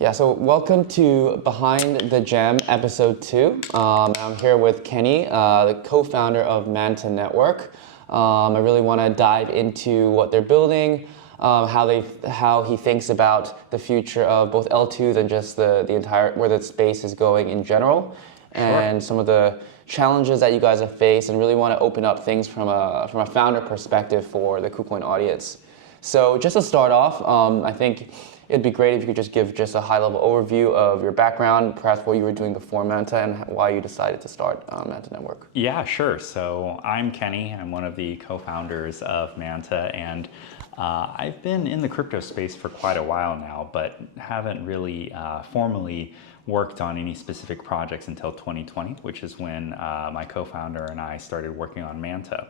Yeah, so welcome to Behind the Gem episode 2. I'm here with Kenny, the co-founder of Manta Network. I really want to dive into what they're building, how he thinks about the future of both L2s and just the entire, where the space is going in general, and some of the challenges that you guys have faced, and really want to open up things from a founder perspective for the KuCoin audience. So just to start off, I think it'd be great if you could just give just a high-level overview of your background, perhaps what you were doing before Manta, and why you decided to start Manta Network. Yeah, sure. So I'm Kenny. I'm one of the co-founders of Manta, and I've been in the crypto space for quite a while now, but haven't really formally worked on any specific projects until 2020, which is when my co-founder and I started working on Manta.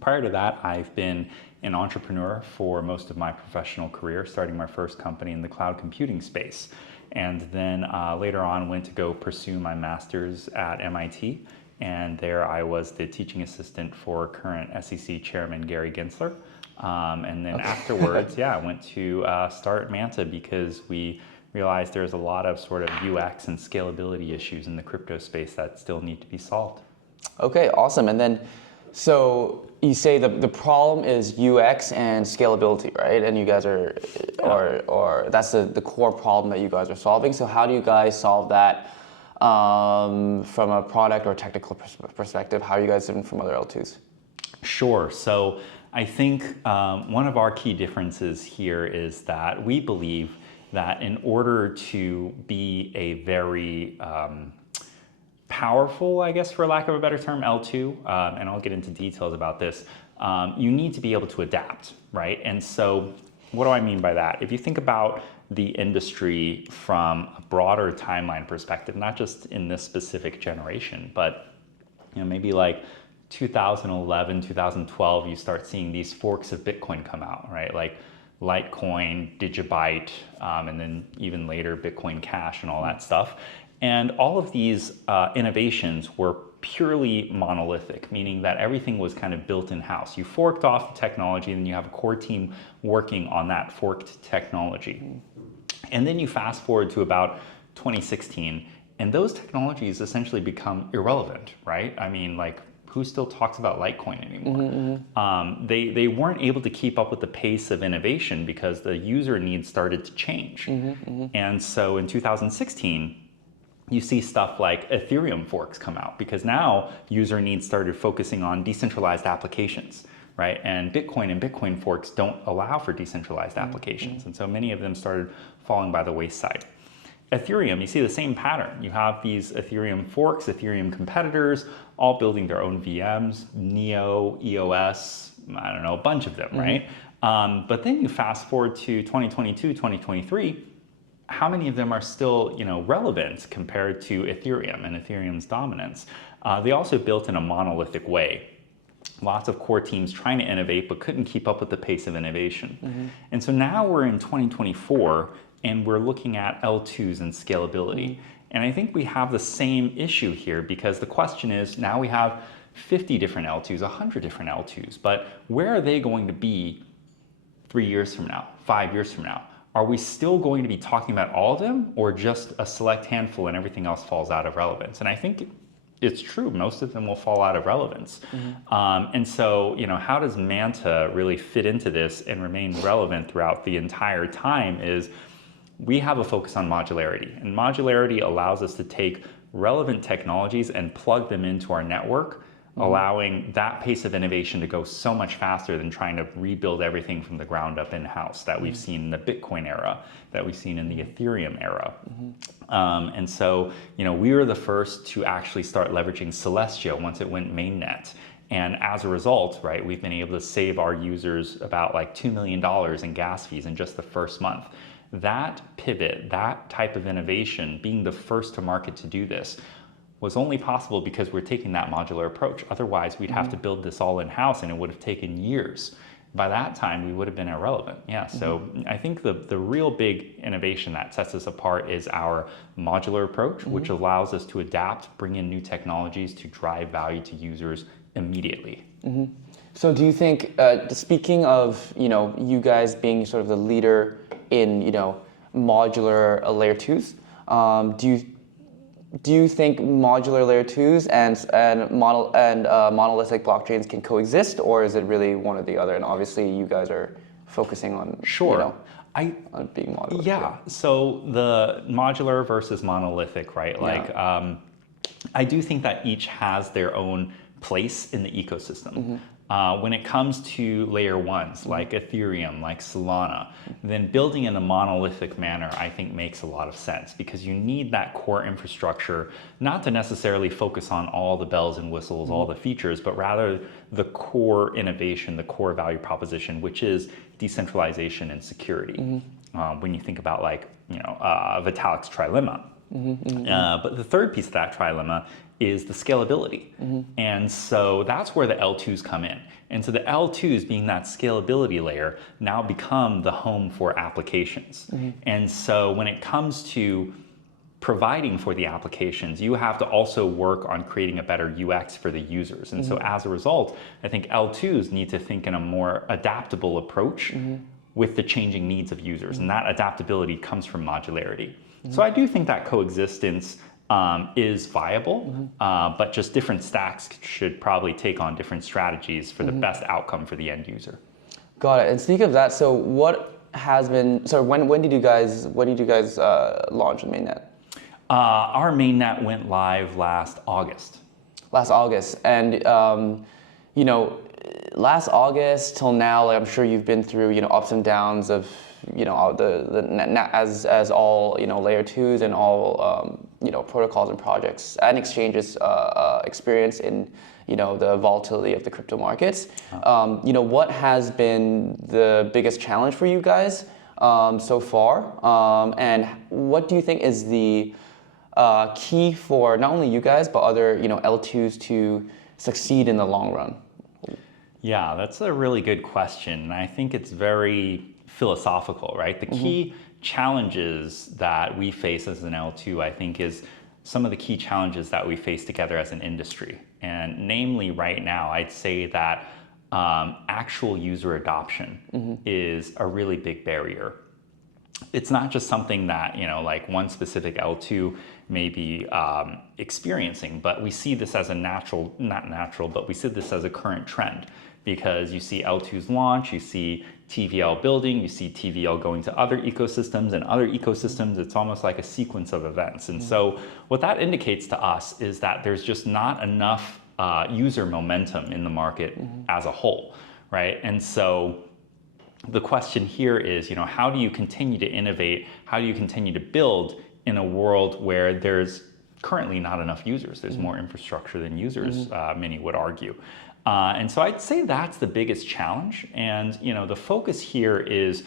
Prior to that, I've been an entrepreneur for most of my professional career, starting my first company in the cloud computing space. And then later on went to go pursue my master's at MIT. And there I was the teaching assistant for current SEC chairman Gary Gensler. And then afterwards, I went to start Manta because we realized there's a lot of sort of UX and scalability issues in the crypto space that still need to be solved. Okay, awesome. And then, so you say the problem is UX and scalability, right? And you guys are, or that's the core problem that you guys are solving. So how do you guys solve that from a product or technical perspective? How are you guys different from other L2s? Sure. So I think one of our key differences here is that we believe that in order to be a very powerful, I guess, for lack of a better term, L2, and I'll get into details about this, you need to be able to adapt, right? And so what do I mean by that? If you think about the industry from a broader timeline perspective, not just in this specific generation, but maybe like 2011, 2012, you start seeing these forks of Bitcoin come out, right? Like Litecoin, Digibyte, and then even later Bitcoin Cash and all that stuff. And all of these innovations were purely monolithic, meaning that everything was kind of built in-house. You forked off the technology, and then you have a core team working on that forked technology. And then you fast forward to about 2016, and those technologies essentially become irrelevant, right? I mean, like, who still talks about Litecoin anymore? They weren't able to keep up with the pace of innovation because the user needs started to change. And so in 2016, you see stuff like Ethereum forks come out because now user needs started focusing on decentralized applications, right? And Bitcoin forks don't allow for decentralized applications. And so many of them started falling by the wayside. Ethereum, you see the same pattern. You have these Ethereum forks, Ethereum competitors, all building their own VMs, Neo, EOS, I don't know, a bunch of them, right? But then you fast forward to 2022, 2023, how many of them are still, relevant compared to Ethereum and Ethereum's dominance? They also built in a monolithic way. Lots of core teams trying to innovate but couldn't keep up with the pace of innovation. And so now we're in 2024 and we're looking at L2s and scalability. And I think we have the same issue here because the question is, now we have 50 different L2s, 100 different L2s, but where are they going to be 3 years from now, 5 years from now? Are we still going to be talking about all of them or just a select handful and everything else falls out of relevance? And I think it's true, most of them will fall out of relevance. And so, how does Manta really fit into this and remain relevant throughout the entire time is we have a focus on modularity. And modularity allows us to take relevant technologies and plug them into our network, allowing that pace of innovation to go so much faster than trying to rebuild everything from the ground up in-house that we've seen in the Bitcoin era, that we've seen in the Ethereum era. And so, we were the first to actually start leveraging Celestia once it went mainnet. And as a result, right, we've been able to save our users about like $2 million in gas fees in just the first month. That pivot, that type of innovation, being the first to market to do this, was only possible because we're taking that modular approach. Otherwise, we'd have to build this all in-house and it would have taken years. By that time, we would have been irrelevant. So I think the real big innovation that sets us apart is our modular approach, which allows us to adapt, bring in new technologies to drive value to users immediately. So do you think, speaking of, you guys being sort of the leader in, modular layer 2s. Do you think modular layer 2s and monolithic blockchains can coexist, or is it really one or the other? And obviously, you guys are focusing on on being modular. Yeah. So the modular versus monolithic, right? Like, I do think that each has their own place in the ecosystem. When it comes to layer ones, like Ethereum, like Solana, then building in a monolithic manner, I think makes a lot of sense, because you need that core infrastructure, not to necessarily focus on all the bells and whistles, all the features, but rather the core innovation, the core value proposition, which is decentralization and security. When you think about Vitalik's trilemma. But the third piece of that trilemma is the scalability. And so that's where the L2s come in. And so the L2s, being that scalability layer, now become the home for applications. And so when it comes to providing for the applications, you have to also work on creating a better UX for the users. And so as a result, I think L2s need to think in a more adaptable approach with the changing needs of users. And that adaptability comes from modularity. So I do think that coexistence is viable, but just different stacks should probably take on different strategies for the best outcome for the end user. Got it. And speaking of that, so what has been, so when did you guys launch the mainnet? Our mainnet went live last August. Last August, and last August till now, like I'm sure you've been through ups and downs of as all layer 2s and all protocols and projects and exchanges experience in the volatility of the crypto markets. What has been the biggest challenge for you guys so far, and what do you think is the key for not only you guys but other L2s to succeed in the long run? Yeah, that's a really good question, and I think it's very philosophical, right? The key challenges that we face as an L2, I think, is some of the key challenges that we face together as an industry. And namely, right now, I'd say that actual user adoption is a really big barrier. It's not just something that, like one specific L2 may be experiencing, but we see this as but we see this as a current trend, because you see L2s launch, you see TVL building, you see TVL going to other ecosystems, and other ecosystems, it's almost like a sequence of events. And so what that indicates to us is that there's just not enough user momentum in the market as a whole, right? And so the question here is, how do you continue to innovate? How do you continue to build in a world where there's currently not enough users? There's more infrastructure than users, many would argue. And so I'd say that's the biggest challenge. And, the focus here is,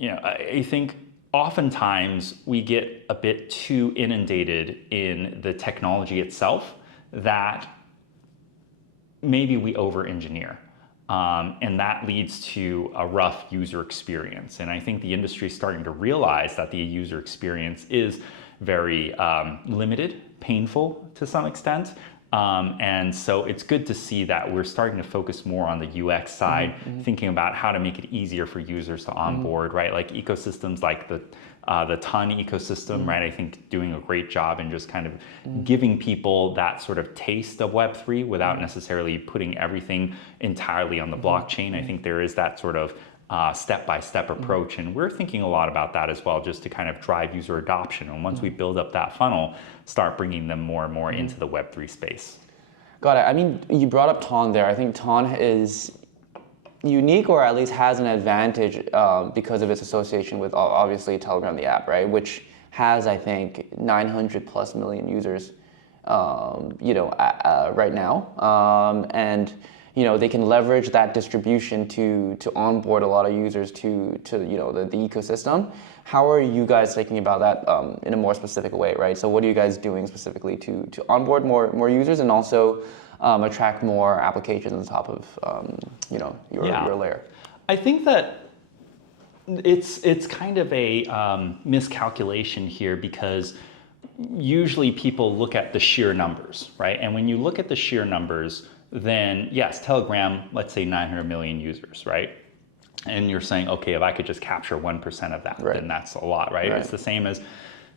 I think oftentimes we get a bit too inundated in the technology itself that maybe we over-engineer. And that leads to a rough user experience. And I think the industry is starting to realize that the user experience is very limited, painful to some extent. And so it's good to see that we're starting to focus more on the UX side, thinking about how to make it easier for users to onboard, right? Like ecosystems like the Ton ecosystem, right? I think doing a great job in just kind of giving people that sort of taste of Web3 without necessarily putting everything entirely on the blockchain. I think there is that sort of step-by-step approach, and we're thinking a lot about that as well, just to kind of drive user adoption. And once we build up that funnel, start bringing them more and more into the Web3 space. Got it. I mean, you brought up Ton there. I think Ton is unique, or at least has an advantage because of its association with obviously Telegram, the app, right? Which has, I think, 900+ million users, right now, and they can leverage that distribution to onboard a lot of users to the ecosystem. How are you guys thinking about that in a more specific way, right? So what are you guys doing specifically to onboard more users and also attract more applications on top of your layer? I think that it's kind of a miscalculation here, because usually people look at the sheer numbers, right? And when you look at the sheer numbers, then yes, Telegram, let's say 900 million users, right? And you're saying, okay, if I could just capture 1% of that, then that's a lot, right? Right. It's the same as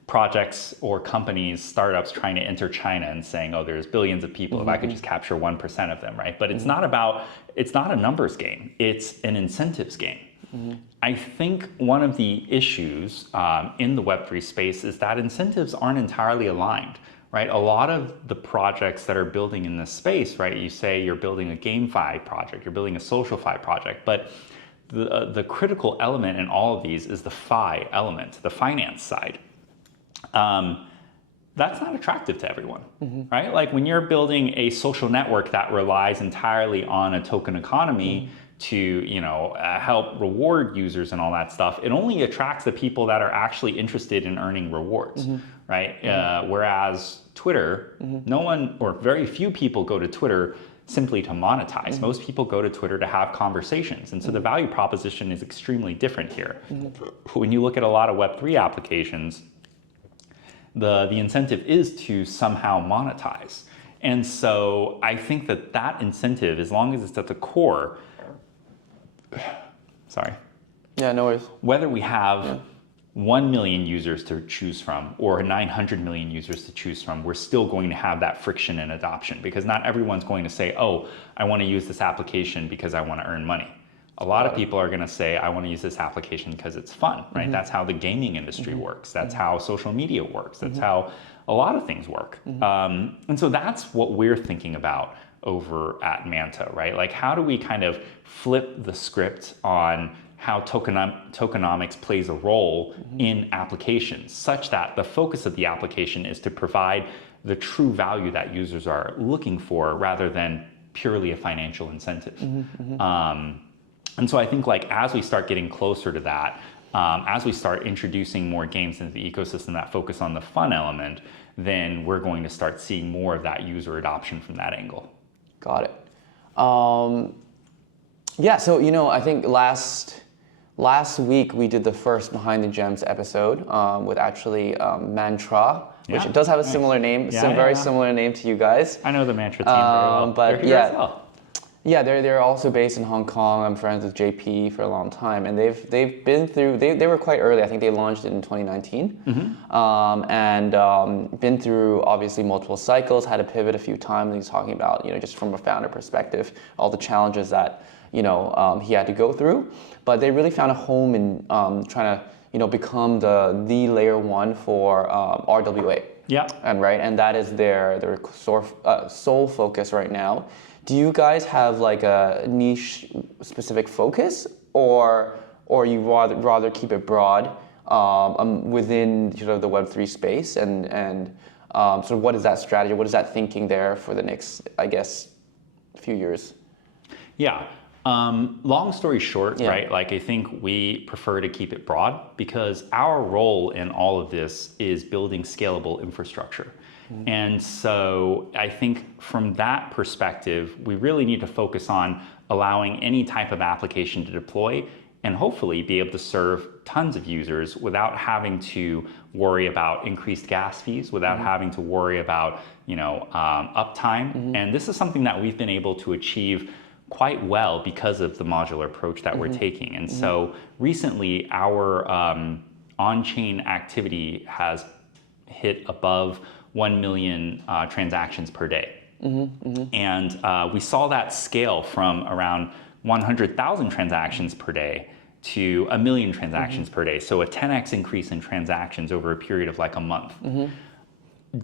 projects or companies, startups trying to enter China and saying, oh, there's billions of people, if I could just capture 1% of them, right? But it's not a numbers game, it's an incentives game. I think one of the issues in the Web3 space is that incentives aren't entirely aligned, right? A lot of the projects that are building in this space, right? You say you're building a GameFi project, you're building a SocialFi project, but the critical element in all of these is the FI element, the finance side. That's not attractive to everyone, right? Like when you're building a social network that relies entirely on a token economy to, help reward users and all that stuff, it only attracts the people that are actually interested in earning rewards, right? Whereas Twitter, no one or very few people go to Twitter simply to monetize. Most people go to Twitter to have conversations. And so the value proposition is extremely different here. When you look at a lot of Web3 applications, the incentive is to somehow monetize. And so I think that incentive, as long as it's at the core, sorry. Yeah, no worries. Whether we have 1 million users to choose from or 900 million users to choose from, we're still going to have that friction in adoption, because not everyone's going to say, oh, I want to use this application because I want to earn money. A lot of people are going to say, I want to use this application because it's fun, right? That's how the gaming industry works. That's how social media works. That's how a lot of things work. And so that's what we're thinking about over at Manta, right? Like, how do we kind of flip the script on how tokenomics plays a role in applications, such that the focus of the application is to provide the true value that users are looking for, rather than purely a financial incentive. And so I think, like, as we start getting closer to that, as we start introducing more games into the ecosystem that focus on the fun element, then we're going to start seeing more of that user adoption from that angle. Got it. Yeah, so, I think last week we did the first Behind the Gems episode with actually Mantra, which does have a similar name, very similar name to you guys. I know the Mantra team very well. But they're here as well. Yeah, they're also based in Hong Kong. I'm friends with JP for a long time, and they've been through. They were quite early. I think they launched it in 2019, and been through obviously multiple cycles. Had to pivot a few times. He's talking about, just from a founder perspective, all the challenges that he had to go through. But they really found a home in trying to become the layer one for RWA. Yeah. And that is their sole focus right now. Do you guys have like a niche specific focus, or you rather keep it broad within the Web3 space, and so what is that strategy? What is that thinking there for the next, I guess, few years? Yeah. Long story short, right? Like, I think we prefer to keep it broad, because our role in all of this is building scalable infrastructure. And so I think from that perspective, we really need to focus on allowing any type of application to deploy and hopefully be able to serve tons of users without having to worry about increased gas fees, without having to worry about, uptime. And this is something that we've been able to achieve quite well because of the modular approach that we're taking. And so recently our on-chain activity has hit above 1 million transactions per day. And we saw that scale from around 100,000 transactions per day to 1 million transactions per day. So a 10x increase in transactions over a period of like a month.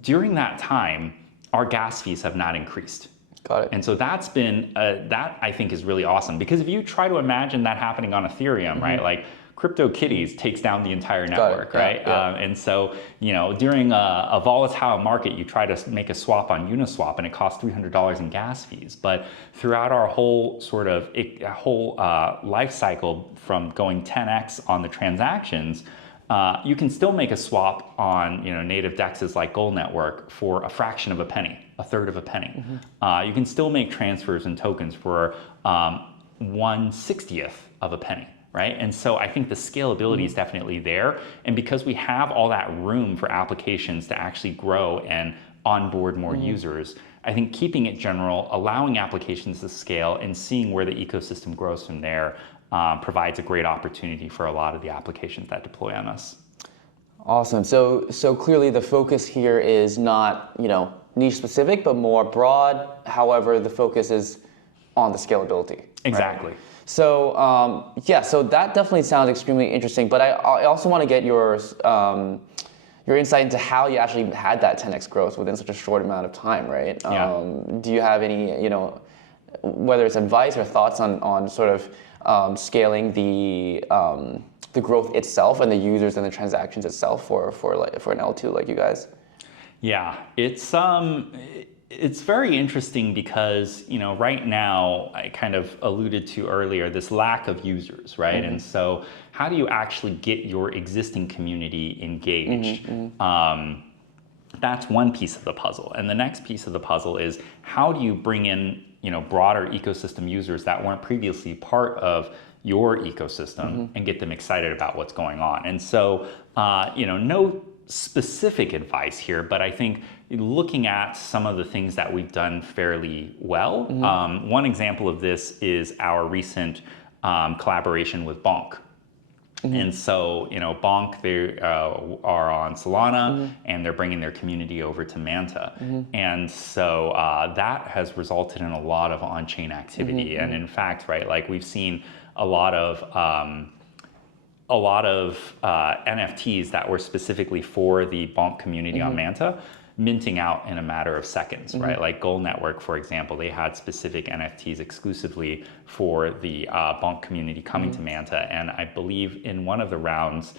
During that time, our gas fees have not increased. Got it. And so that's been, that I think is really awesome, because if you try to imagine that happening on Ethereum, right? Like, CryptoKitties takes down the entire network, right? And so, during a volatile market, you try to make a swap on Uniswap and it costs $300 in gas fees. But throughout our whole life cycle, from going 10x on the transactions, you can still make a swap on native dexes like Gold Network for a fraction of a penny, a third of a penny. You can still make transfers and tokens for 1/60th of a penny. Right? And so I think the scalability is definitely there. And because we have all that room for applications to actually grow and onboard more users, I think keeping it general, allowing applications to scale, and seeing where the ecosystem grows from there provides a great opportunity for a lot of the applications that deploy on us. Awesome. So clearly the focus here is not, niche specific, but more broad. However, the focus is on the scalability. Exactly. Right? So so that definitely sounds extremely interesting. But I also want to get your insight into how you actually had that 10x growth within such a short amount of time, right? Yeah. Do you have any, whether it's advice or thoughts on sort of scaling the growth itself and the users and the transactions itself for an L2 like you guys? Yeah, it's very interesting because, right now, I kind of alluded to earlier, this lack of users, right? And so how do you actually get your existing community engaged? That's one piece of the puzzle. And the next piece of the puzzle is how do you bring in, broader ecosystem users that weren't previously part of your ecosystem and get them excited about what's going on? And so, no specific advice here, but I think looking at some of the things that we've done fairly well. One example of this is our recent collaboration with Bonk. And so, Bonk, they are on Solana and they're bringing their community over to Manta. And so that has resulted in a lot of on-chain activity. And in fact, right, like we've seen a lot of NFTs that were specifically for the Bonk community on Manta minting out in a matter of seconds, right? Like Gold Network, for example, they had specific NFTs exclusively for the Bonk community coming to Manta. And I believe in one of the rounds,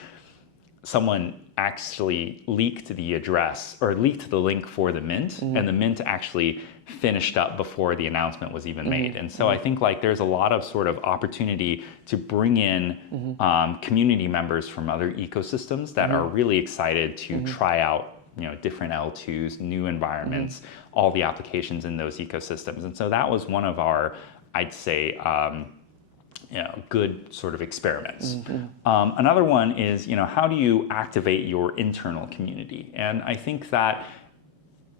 someone actually leaked the address or leaked the link for the mint, and the mint actually finished up before the announcement was even made. And so I think like there's a lot of sort of opportunity to bring in community members from other ecosystems that are really excited to try out different L2s, new environments, all the applications in those ecosystems. And so that was one of our, I'd say, good sort of experiments. Another one is, how do you activate your internal community? And I think that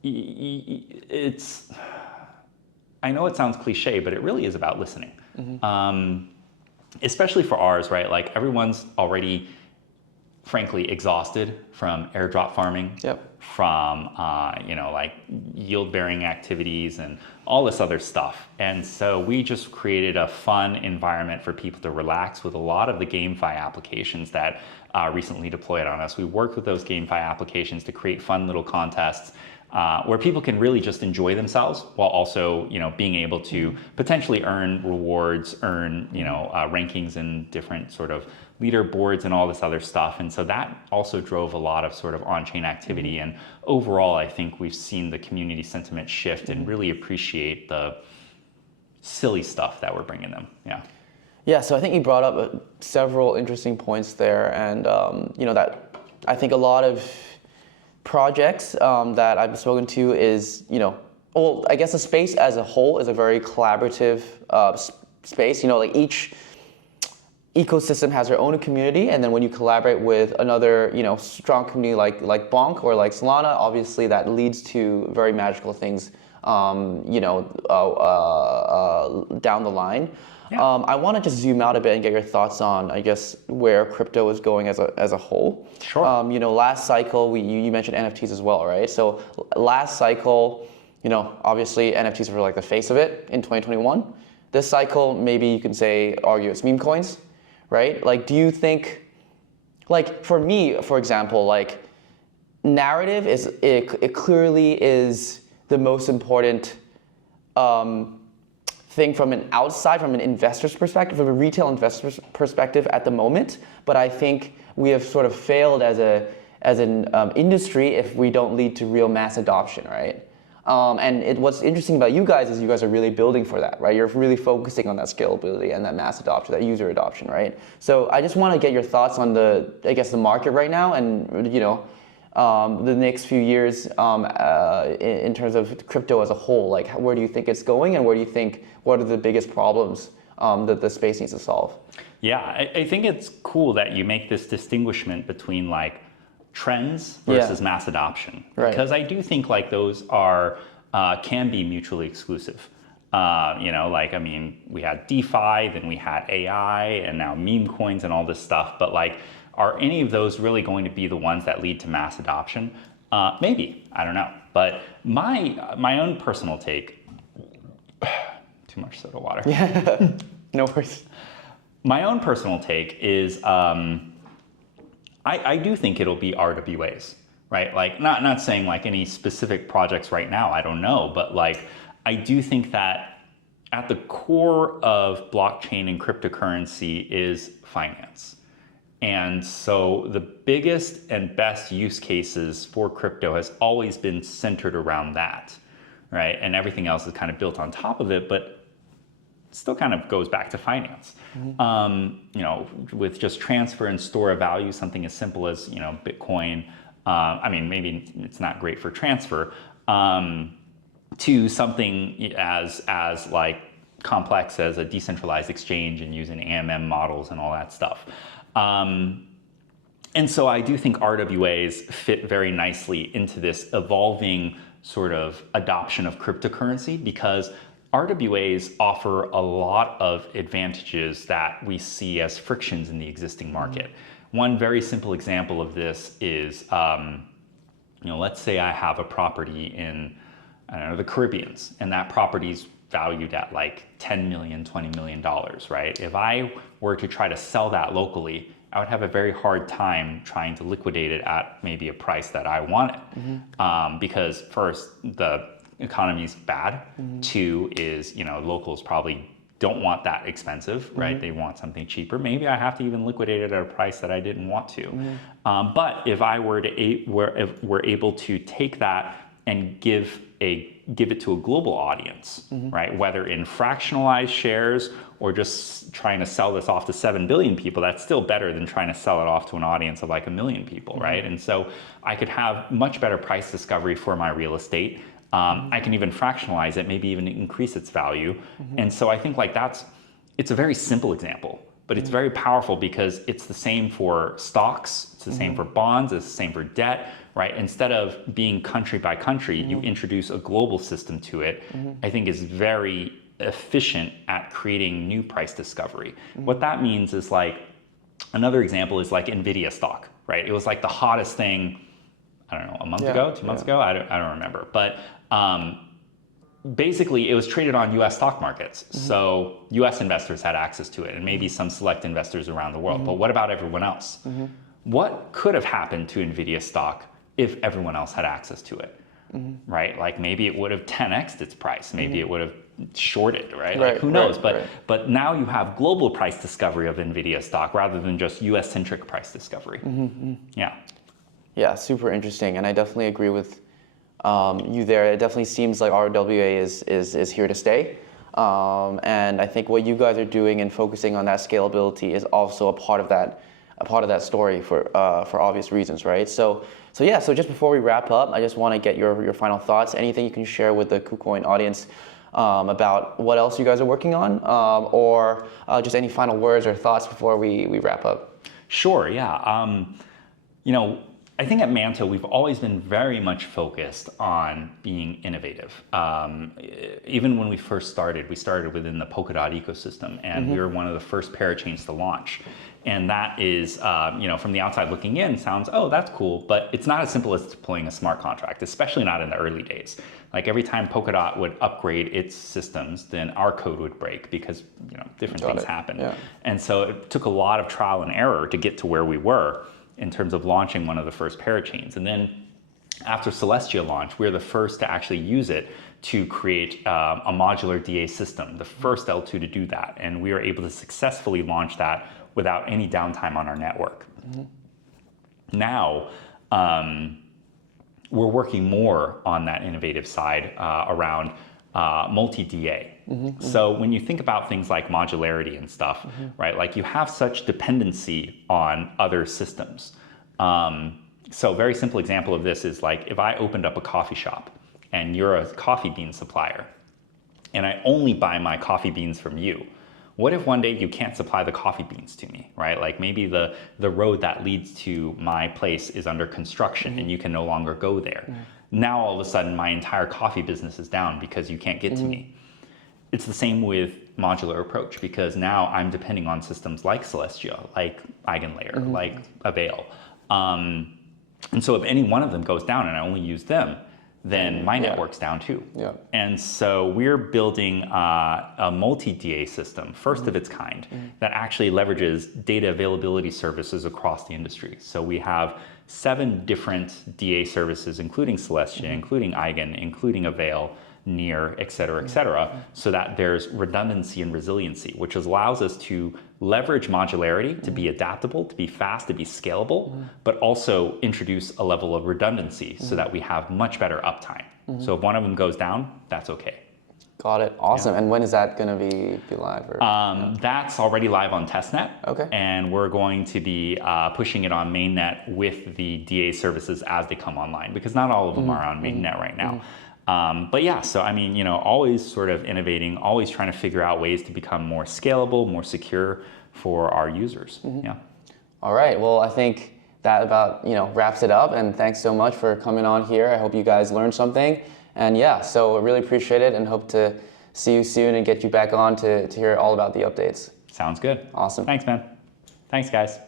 I know it sounds cliche, but it really is about listening. Especially for ours, right? Like everyone's already frankly exhausted from airdrop farming, from like yield bearing activities and all this other stuff. And so we just created a fun environment for people to relax with a lot of the GameFi applications that recently deployed on us. We worked with those GameFi applications to create fun little contests where people can really just enjoy themselves while also, being able to potentially earn rewards, earn, rankings in different sort of leaderboards and all this other stuff. And so that also drove a lot of sort of on-chain activity. And overall, I think we've seen the community sentiment shift and really appreciate the silly stuff that we're bringing them. Yeah, so I think you brought up several interesting points there. And, that I think a lot of projects that I've spoken to is, I guess the space as a whole is a very collaborative space. Like each ecosystem has their own community, and then when you collaborate with another, strong community like Bonk or like Solana, obviously that leads to very magical things, down the line. I want to just zoom out a bit and get your thoughts on, I guess, where crypto is going as a whole. Sure. Last cycle, you mentioned NFTs as well, right? So last cycle, obviously NFTs were like the face of it in 2021. This cycle, maybe you can argue it's meme coins, right? Like, do you think, like for me, for example, like narrative it clearly is the most important thing from an investor's perspective, from a retail investor's perspective at the moment. But I think we have sort of failed as an industry if we don't lead to real mass adoption, right? What's interesting about you guys is you guys are really building for that, right? You're really focusing on that scalability and that mass adoption, that user adoption, right? So I just want to get your thoughts on the market right now and, the next few years in terms of crypto as a whole. Like, where do you think it's going, and what are the biggest problems that the space needs to solve? Yeah, I think it's cool that you make this distinguishment between like trends versus mass adoption, because I do think like those are can be mutually exclusive. Like, I mean, we had DeFi, then we had AI, and now meme coins and all this stuff. But like, are any of those really going to be the ones that lead to mass adoption? Maybe, I don't know. But my own personal take, too much soda water. Yeah, no worries. My own personal take is, I do think it'll be RWAs, right? Like, not saying like any specific projects right now, I don't know, but like, I do think that at the core of blockchain and cryptocurrency is finance. And so the biggest and best use cases for crypto has always been centered around that, right? And everything else is kind of built on top of it, but still kind of goes back to finance. With just transfer and store of value, something as simple as, Bitcoin. I mean, maybe it's not great for transfer, to something as like complex as a decentralized exchange and using AMM models and all that stuff. And so I do think RWAs fit very nicely into this evolving sort of adoption of cryptocurrency, because RWAs offer a lot of advantages that we see as frictions in the existing market. One very simple example of this is, let's say I have a property in, I don't know, the Caribbeans, and that property's valued at like $10 million, $20 million, right? If I were to try to sell that locally, I would have a very hard time trying to liquidate it at maybe a price that I wanted. Because first, the economy's bad. Two is, locals probably don't want that expensive, right? They want something cheaper. Maybe I have to even liquidate it at a price that I didn't want to. But if I were able to take that and give it to a global audience, right? Whether in fractionalized shares or just trying to sell this off to 7 billion people, that's still better than trying to sell it off to an audience of like 1 million people, right? And so I could have much better price discovery for my real estate. I can even fractionalize it, maybe even increase its value. And so I think like it's a very simple example, but it's very powerful because it's the same for stocks, it's the same for bonds, it's the same for debt, right? Instead of being country by country, you introduce a global system to it, I think is very efficient at creating new price discovery. What that means is like, another example is like NVIDIA stock, right? It was like the hottest thing, I don't know, a month ago, 2 months ago, I don't remember. But basically it was traded on US stock markets. So US investors had access to it, and maybe some select investors around the world. But what about everyone else? What could have happened to NVIDIA stock if everyone else had access to it, right? Like maybe it would have 10x'd its price. Maybe it would have shorted, right? Like who knows? But now you have global price discovery of NVIDIA stock rather than just US-centric price discovery. Yeah, super interesting, and I definitely agree with you there. It definitely seems like RWA is here to stay, and I think what you guys are doing and focusing on that scalability is also a part of that story for obvious reasons, right? So just before we wrap up, I just want to get your final thoughts. Anything you can share with the KuCoin audience about what else you guys are working on, or just any final words or thoughts before we wrap up? Sure. Yeah. I think at Manta, we've always been very much focused on being innovative. Even when we first started, we started within the Polkadot ecosystem, and we were one of the first parachains to launch. And that is, from the outside looking in, sounds, oh, that's cool, but it's not as simple as deploying a smart contract, especially not in the early days. Like every time Polkadot would upgrade its systems, then our code would break because different things happen. Yeah. And so it took a lot of trial and error to get to where we were in terms of launching one of the first parachains. And then after Celestia launched, we were the first to actually use it to create a modular DA system, the first L2 to do that. And we were able to successfully launch that without any downtime on our network. Now, we're working more on that innovative side around multi-DA. So when you think about things like modularity and stuff, right, like you have such dependency on other systems. So a very simple example of this is like if I opened up a coffee shop and you're a coffee bean supplier and I only buy my coffee beans from you, what if one day you can't supply the coffee beans to me, right? Like maybe the road that leads to my place is under construction and you can no longer go there. Now all of a sudden my entire coffee business is down because you can't get to me. it's the same with modular approach, because now I'm depending on systems like Celestia, like EigenLayer, like Avail. And so if any one of them goes down and I only use them, then my network's down too. Yeah. And so we're building a multi-DA system, first of its kind, that actually leverages data availability services across the industry. So we have 7 different DA services, including Celestia, including Eigen, including Avail, Near, et cetera, so that there's redundancy and resiliency, which allows us to leverage modularity to be adaptable, to be fast, to be scalable, but also introduce a level of redundancy so that we have much better uptime. So if one of them goes down, that's okay. Got it. Awesome. And when is that going to be live? Or, That's already live on testnet. Okay. And we're going to be pushing it on mainnet with the DA services as they come online, because not all of them are on mainnet right now. But yeah, so I mean, always sort of innovating, always trying to figure out ways to become more scalable, more secure for our users. Yeah. All right. Well, I think that about wraps it up. And thanks so much for coming on here. I hope you guys learned something. And yeah, so I really appreciate it and hope to see you soon and get you back on to hear all about the updates. Sounds good. Awesome. Thanks, man. Thanks, guys.